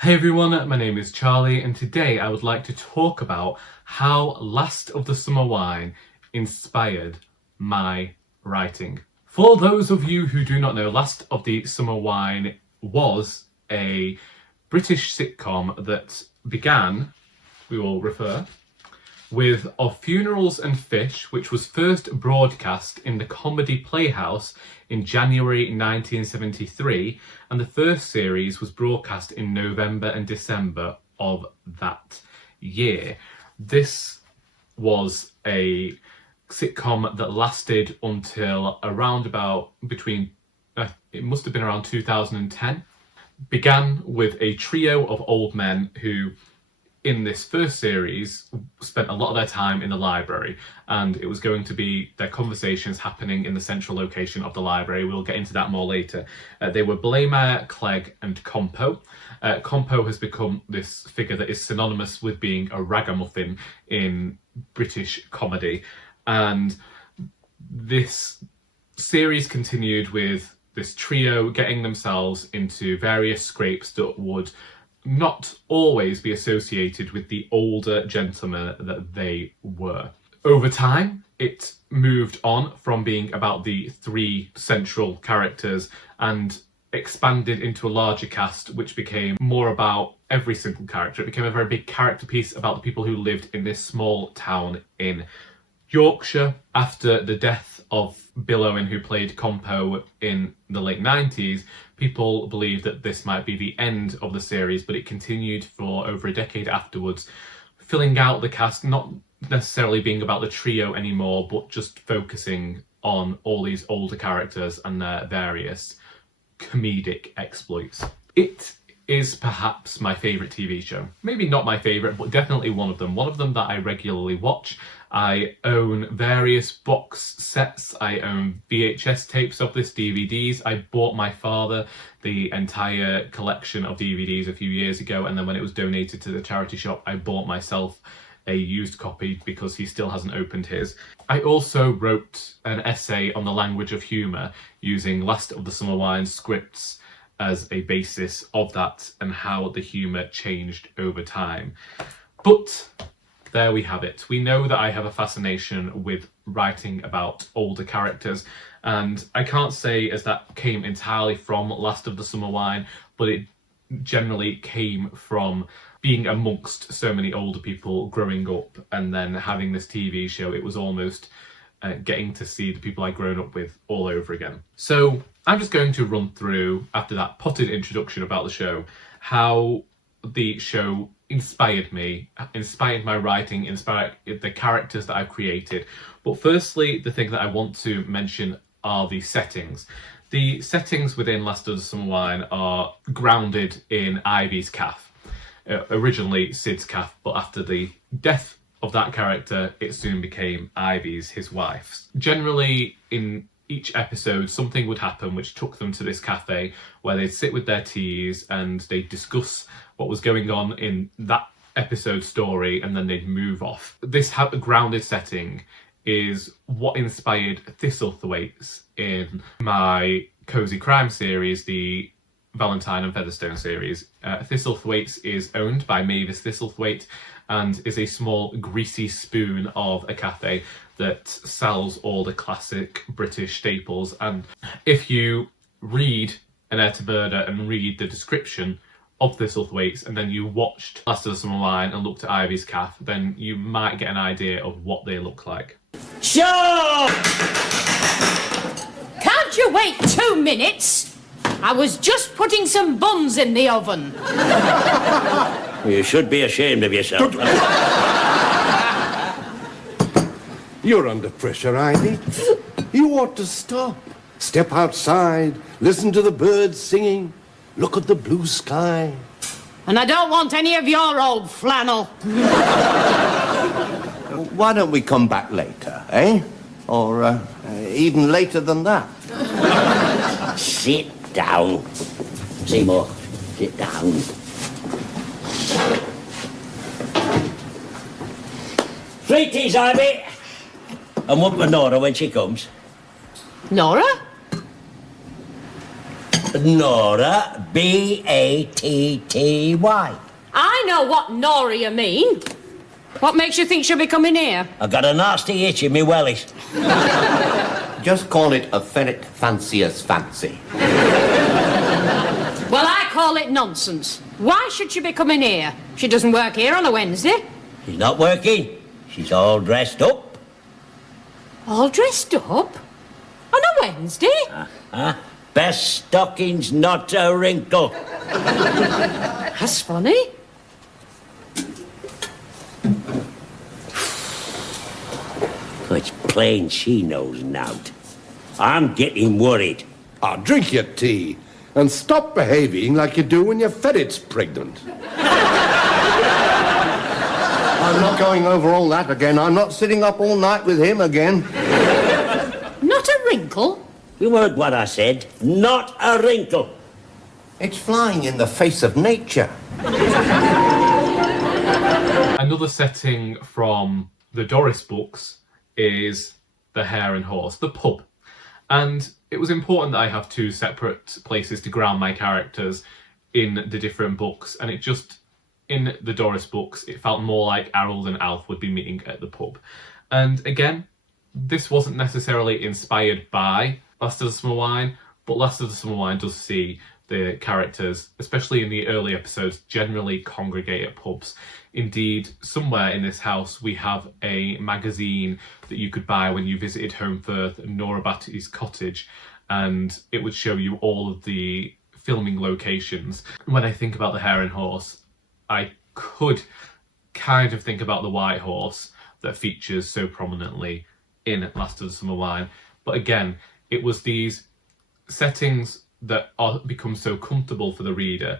Hey everyone, my name is Charlie and today I would like to talk about how Last of the Summer Wine inspired my writing. For those of you who do not know, Last of the Summer Wine was a British sitcom that began, we will refer, with Of Funerals and Fish, which was first broadcast in the Comedy Playhouse in January 1973, and the first series was broadcast in November and December of that year. This was a sitcom that lasted until around about it must have been around 2010. Began with a trio of old men who, in this first series, spent a lot of their time in the library, and it was going to be their conversations happening in the central location of the library. We'll get into that more later. They were Blamire, Clegg and Compo. Compo has become this figure that is synonymous with being a ragamuffin in British comedy, and this series continued with this trio getting themselves into various scrapes that would not always be associated with the older gentlemen that they were. Over time, it moved on from being about the three central characters and expanded into a larger cast, which became more about every single character. It became a very big character piece about the people who lived in this small town in Yorkshire. After the death of Bill Owen, who played Compo in the late 90s, people believed that this might be the end of the series, but it continued for over a decade afterwards, filling out the cast, not necessarily being about the trio anymore, but just focusing on all these older characters and their various comedic exploits. It is perhaps my favourite TV show. Maybe not my favourite, but definitely one of them. One of them that I regularly watch. I own various box sets. I own VHS tapes of this, DVDs. I bought my father the entire collection of DVDs a few years ago, and then when it was donated to the charity shop, I bought myself a used copy because he still hasn't opened his. I also wrote an essay on the language of humour using Last of the Summer Wine scripts as a basis of that and how the humour changed over time. But there we have it. We know that I have a fascination with writing about older characters, and I can't say as that came entirely from Last of the Summer Wine, but it generally came from being amongst so many older people growing up and then having this TV show. It was almost getting to see the people I'd grown up with all over again. So I'm just going to run through, after that potted introduction about the show, how the show inspired me, inspired my writing, inspired the characters that I've created. But firstly, the thing that I want to mention are the settings. The settings within Last of the Summer Wine are grounded in Ivy's calf. Originally Sid's calf, but after the death of that character, it soon became Ivy's, his wife's. Generally, in each episode, something would happen which took them to this cafe where they'd sit with their teas and they'd discuss what was going on in that episode story, and then they'd move off. This grounded setting is what inspired Thistlethwaite's in my cosy crime series, the Valentine and Featherstone series. Thistlethwaite's is owned by Mavis Thistlethwaite and is a small greasy spoon of a cafe that sells all the classic British staples. And if you read An Air to Murder and read the description of Thistlethwaite's and then you watched Last of the Summer Wine and looked at Ivy's calf, then you might get an idea of what they look like. Sure! Can't you wait 2 minutes? I was just putting some buns in the oven. You should be ashamed of yourself. You're under pressure, Ivy. You ought to stop. Step outside, listen to the birds singing, look at the blue sky. And I don't want any of your old flannel. Why don't we come back later, eh? Or even later than that? Sit down. Seymour, sit down. Three teas, Ivy. And one for Nora when she comes. Nora? Nora, B-A-T-T-Y. I know what Nora you mean. What makes you think she'll be coming here? I got a nasty itch in me wellies. Just call it a ferret fancier's fancy. Well, I call it nonsense. Why should she be coming here? She doesn't work here on a Wednesday. She's not working. She's all dressed up. All dressed up? On a Wednesday? Best stockings, not a wrinkle. That's funny. It's plain she knows nought. I'm getting worried. Drink your tea and stop behaving like you do when your ferret's pregnant. I'm not going over all that again. I'm not sitting up all night with him again. Not a wrinkle? You heard what I said. Not a wrinkle. It's flying in the face of nature. Another setting from the Doris books is the Hare and Horse, the pub. And it was important that I have two separate places to ground my characters in the different books. And it just, in the Doris books, it felt more like Harold and Alf would be meeting at the pub. And again, this wasn't necessarily inspired by Last of the Summer Wine, but Last of the Summer Wine does see the characters, especially in the early episodes, generally congregate at pubs. Indeed, somewhere in this house we have a magazine that you could buy when you visited Holmfirth and Nora Batty's cottage, and it would show you all of the filming locations. When I think about the Hare and Horse, I could kind of think about the White Horse that features so prominently in Last of the Summer Wine. But again, it was these settings that become so comfortable for the reader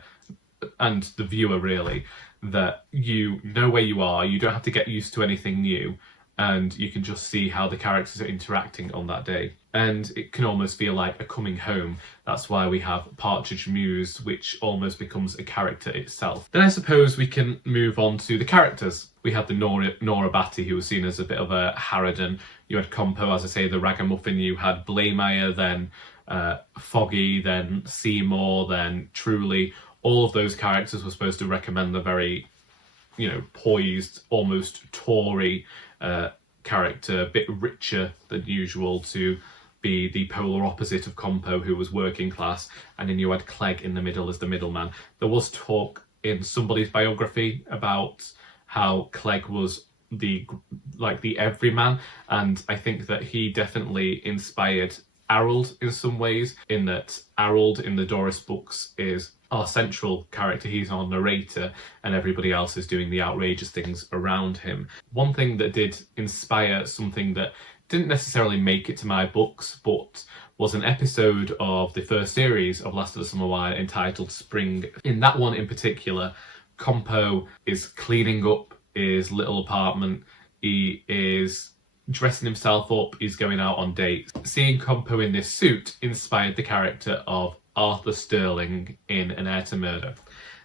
and the viewer, really, that you know where you are, you don't have to get used to anything new, and you can just see how the characters are interacting on that day. And it can almost feel like a coming home. That's why we have Partridge Mews, which almost becomes a character itself. Then I suppose we can move on to the characters. We had the Nora Batty, who was seen as a bit of a harridan. You had Compo, as I say, the ragamuffin. You had Blaymire, then Foggy, then Seymour, then Truly. All of those characters were supposed to recommend the very, poised, almost Tory character, a bit richer than usual, to be the polar opposite of Compo, who was working class. And then you had Clegg in the middle as the middleman. There was talk in somebody's biography about how Clegg was the everyman, and I think that he definitely inspired Harold in some ways, in that Harold in the Doris books is our central character. He's our narrator, and everybody else is doing the outrageous things around him. One thing that did inspire something that didn't necessarily make it to my books, but was an episode of the first series of Last of the Summer Wine entitled Spring. In that one in particular, Compo is cleaning up his little apartment. He is dressing himself up, he's going out on dates. Seeing Compo in this suit inspired the character of Arthur Sterling in An Heir to Murder.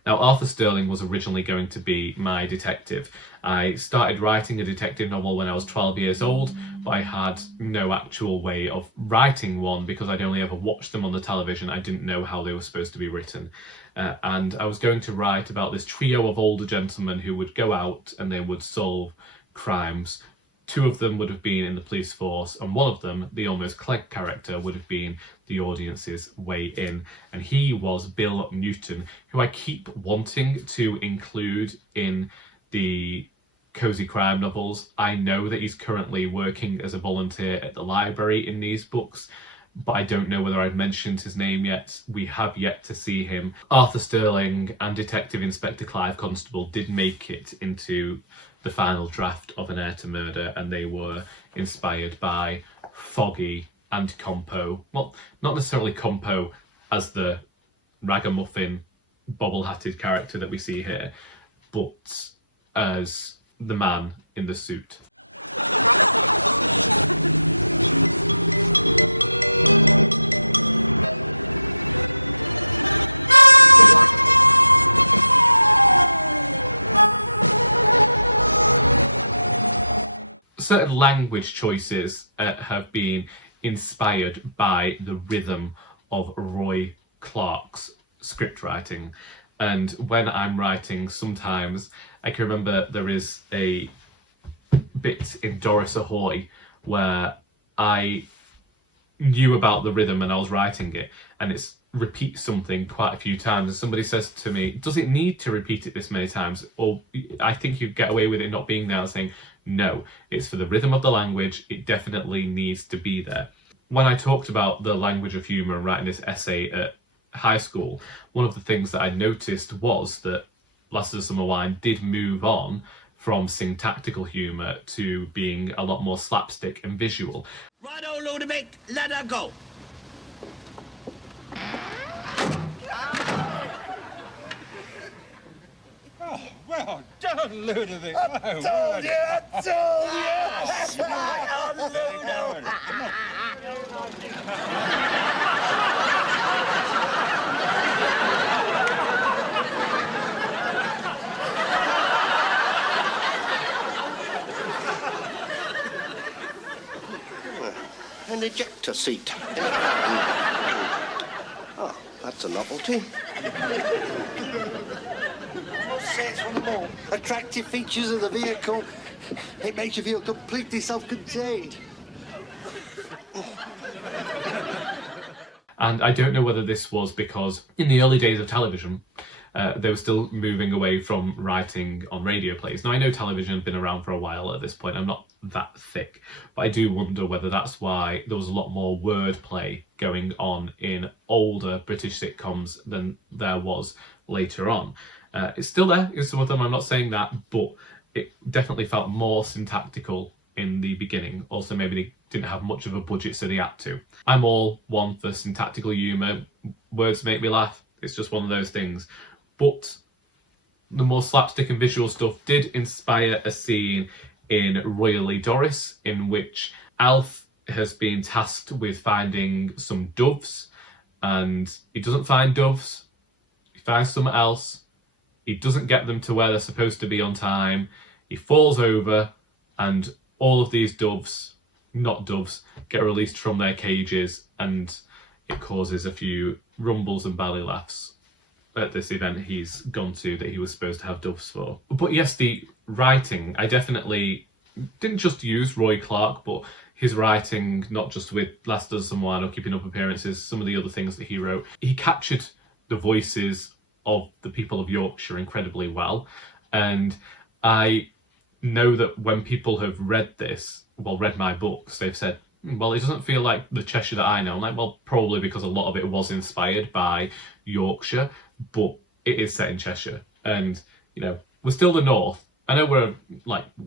Now, Arthur Sterling was originally going to be my detective. I started writing a detective novel when I was 12 years old, but I had no actual way of writing one because I'd only ever watched them on the television. I didn't know how they were supposed to be written. And I was going to write about this trio of older gentlemen who would go out and they would solve crimes. Two of them would have been in the police force, and one of them, the almost Clegg character, would have been the audience's way in. And he was Bill Newton, who I keep wanting to include in the cosy crime novels. I know that he's currently working as a volunteer at the library in these books, but I don't know whether I've mentioned his name yet. We have yet to see him. Arthur Sterling and Detective Inspector Clive Constable did make it into the final draft of An Heir to Murder, and they were inspired by Foggy and Compo. Well, not necessarily Compo as the ragamuffin, bobble-hatted character that we see here, but as the man in the suit. Certain language choices have been inspired by the rhythm of Roy Clarke's script writing. And when I'm writing, sometimes I can remember there is a bit in Doris Ahoy where I knew about the rhythm and I was writing it, and it's repeats something quite a few times, and somebody says to me, does it need to repeat it this many times? Or I think you get away with it not being there. And saying, no, it's for the rhythm of the language, it definitely needs to be there. When I talked about the language of humour and writing this essay at high school, one of the things that I noticed was that Last of the Summer Wine did move on from syntactical humour to being a lot more slapstick and visual. Righto, Ludovic, let her go. Oh, well done, Ludovic. I told you! Smile on Ludo! An ejector seat. Oh, that's a novelty. Say it's one of the more attractive features of the vehicle. It makes you feel completely self-contained. And I don't know whether this was because in the early days of television, they were still moving away from writing on radio plays. Now, I know television had been around for a while at this point. I'm not that thick, but I do wonder whether that's why there was a lot more wordplay going on in older British sitcoms than there was later on. It's still there in some of them, I'm not saying that, but it definitely felt more syntactical in the beginning. Also, maybe they didn't have much of a budget, so they had to. I'm all one for syntactical humour. Words make me laugh. It's just one of those things. But the more slapstick and visual stuff did inspire a scene in Royally Doris, in which Alf has been tasked with finding some doves, and he doesn't find doves. He finds something else. He doesn't get them to where they're supposed to be on time. He falls over, and all of these doves, not doves, get released from their cages, and it causes a few rumbles and belly laughs at this event he's gone to that he was supposed to have doves for. But yes, the writing, I definitely didn't just use Roy Clarke, but his writing, not just with Last of the Summer Wine or Keeping Up Appearances, some of the other things that he wrote, he captured the voices of the people of Yorkshire incredibly well. And I know that when people have read my books, they've said, well, it doesn't feel like the Cheshire that I know. I'm like, well, probably because a lot of it was inspired by Yorkshire, but it is set in Cheshire. And, we're still the North. I know we're,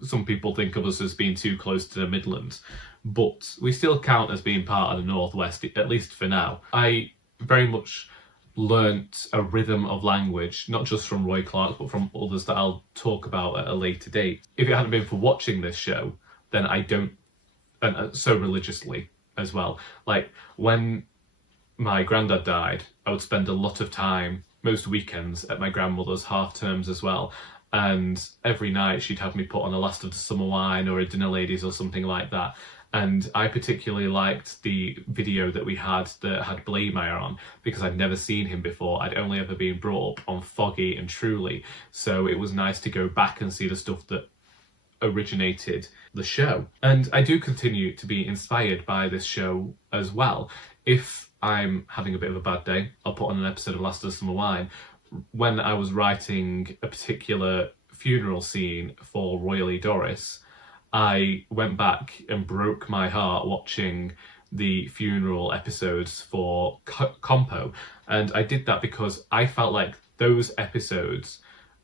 some people think of us as being too close to the Midlands, but we still count as being part of the Northwest, at least for now. I very much learnt a rhythm of language, not just from Roy Clarke, but from others that I'll talk about at a later date. If it hadn't been for watching this show, then I don't, and so religiously as well. Like, when my granddad died, I would spend a lot of time, most weekends, at my grandmother's half terms as well. And every night she'd have me put on a Last of the Summer Wine or a Dinner Ladies or something like that. And I particularly liked the video that we had that had Blaymire on, because I'd never seen him before. I'd only ever been brought up on Foggy and Truly. So it was nice to go back and see the stuff that originated the show. And I do continue to be inspired by this show as well. If I'm having a bit of a bad day, I'll put on an episode of Last of the Summer Wine. When I was writing a particular funeral scene for Royally Doris, I went back and broke my heart watching the funeral episodes for Compo. And I did that because I felt like those episodes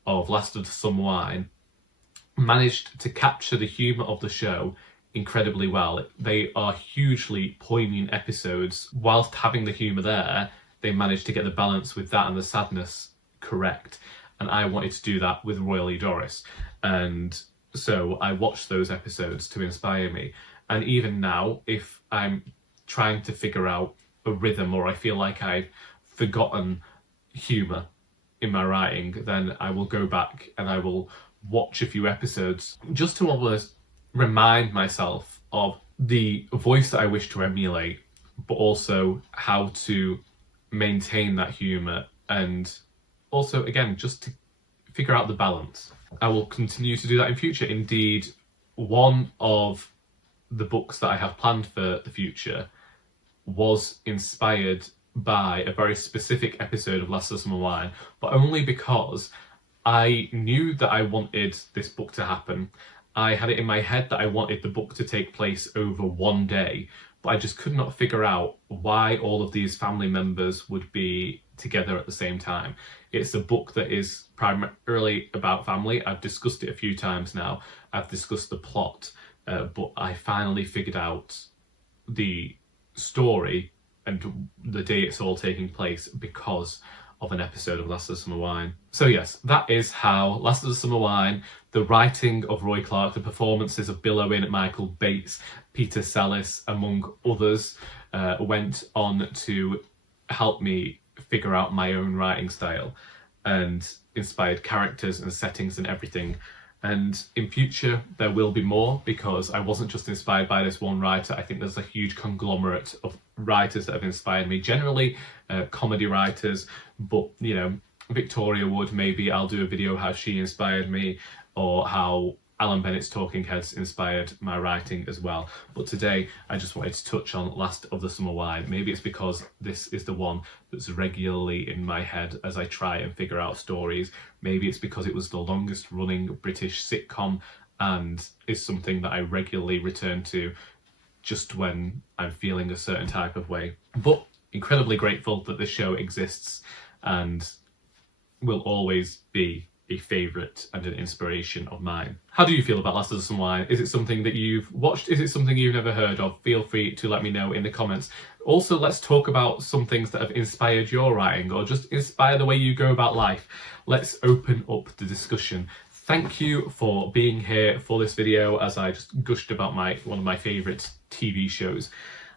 of Last of the Summer Wine managed to capture the humour of the show incredibly well. They are hugely poignant episodes. Whilst having the humour there, they managed to get the balance with that and the sadness correct. And I wanted to do that with Royally Doris. And so I watched those episodes to inspire me. And even now, if I'm trying to figure out a rhythm or I feel like I've forgotten humour in my writing, then I will go back and I will watch a few episodes just to almost remind myself of the voice that I wish to emulate, but also how to maintain that humour and also, again, just to figure out the balance. I will continue to do that in future. Indeed, one of the books that I have planned for the future was inspired by a very specific episode of Last of the Summer Wine, but only because I knew that I wanted this book to happen. I had it in my head that I wanted the book to take place over one day, but I just could not figure out why all of these family members would be together at the same time. It's a book that is primarily about family. I've discussed it a few times now. I've discussed the plot, but I finally figured out the story and the day it's all taking place because of an episode of Last of the Summer Wine. So yes, that is how Last of the Summer Wine, the writing of Roy Clark, the performances of Bill Owen, Michael Bates, Peter Sallis, among others, went on to help me figure out my own writing style and inspired characters and settings and everything. And in future, there will be more, because I wasn't just inspired by this one writer. I think there's a huge conglomerate of writers that have inspired me, generally comedy writers, but you know, Victoria Wood, maybe I'll do a video how she inspired me, or how Alan Bennett's Talking Heads inspired my writing as well. But today I just wanted to touch on Last of the Summer Wine. Maybe it's because this is the one that's regularly in my head as I try and figure out stories. Maybe it's because it was the longest running British sitcom and is something that I regularly return to just when I'm feeling a certain type of way. But incredibly grateful that this show exists and will always be a favourite and an inspiration of mine. How do you feel about Last of the Summer Wine? Is it something that you've watched? Is it something you've never heard of? Feel free to let me know in the comments. Also, let's talk about some things that have inspired your writing or just inspire the way you go about life. Let's open up the discussion. Thank you for being here for this video as I just gushed about one of my favourite TV shows.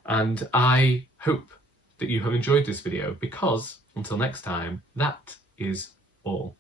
And I hope that you have enjoyed this video, because until next time, that is all.